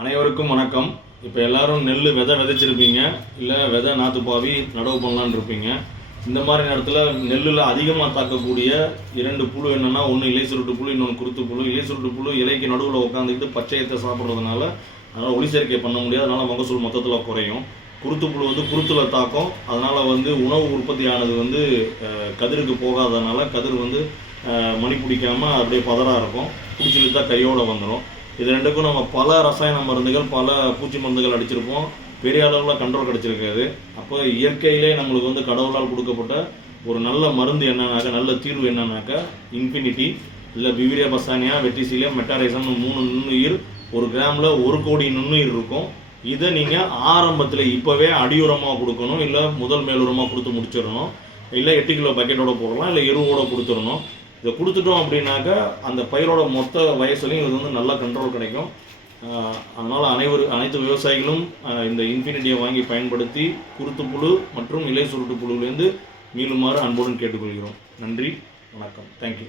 அனைவருக்கும் வணக்கம். இப்போ எல்லாரும் நெல் விதை விதைச்சிருப்பீங்க, இல்லை விதை நாற்று பாவி நடவு பண்ணலான்னு இருப்பீங்க. இந்த மாதிரி நேரத்தில் நெல்லில் அதிகமாக தாக்கக்கூடிய 2 புழு என்னென்னா, ஒன்று இலை சுருட்டு புழு, இன்னொன்று குருத்து புழு. இலை சுருட்டு புழு இலைக்கு நடுவில் உட்காந்துக்கிட்டு பச்சையத்தை சாப்பிட்றதுனால அதனால் ஒளி சேர்க்கை பண்ண முடியாது, அதனால் மகசூல் மொத்தத்தில் குறையும். குருத்து புழு குருத்தில் தாக்கம், அதனால் உணவு உற்பத்தியானது கதிருக்கு போகாததுனால கதிர் மணி பிடிக்காமல் அப்படியே பதறாக இருக்கும், பிடிச்சிட்டு தான் கையோடு வந்துடும். இது ரெண்டுக்கும் நம்ம பல ரசாயன மருந்துகள், பல பூச்சி மருந்துகள் அடிச்சிருப்போம், பெரிய அளவில் கண்ட்ரோல் கிடச்சிருக்காது. அப்போ இயற்கையிலே நம்மளுக்கு கடவுளால் கொடுக்கப்பட்ட ஒரு நல்ல மருந்து என்னன்னாக்கா, நல்ல தீர்வு என்னன்னாக்கா, இன்ஃபினிட்டி இல்லை பிவிரியா பசானியா, வெட்டிசிலியம், மெட்டாரைசம் 3 நுண்ணுயிர். 1 கிராமில் 1 கோடி நுண்ணுயிர் இருக்கும். இதை நீங்கள் ஆரம்பத்தில் இப்போவே அடியுரமாக கொடுக்கணும், இல்லை முதல் மேலுரமாக கொடுத்து முடிச்சிடணும், இல்லை 8 கிலோ பக்கெட்டோட போடலாம், இல்லை எருவோட கொடுத்துடணும். இதை கொடுத்துட்டோம் அப்படின்னாக்கா அந்த பயிரோட மொத்த வயசுலையும் இது நல்ல கண்ட்ரோல் கிடைக்கும். அதனால் அனைத்து விவசாயிகளும் இந்த இன்ஃபினிட்டியை வாங்கி பயன்படுத்தி குருத்து புழு மற்றும் இலை சுருட்டு புழுவிலேருந்து மீளுமாறு அன்புடன் கேட்டுக்கொள்கிறோம். நன்றி, வணக்கம், தேங்க்யூ.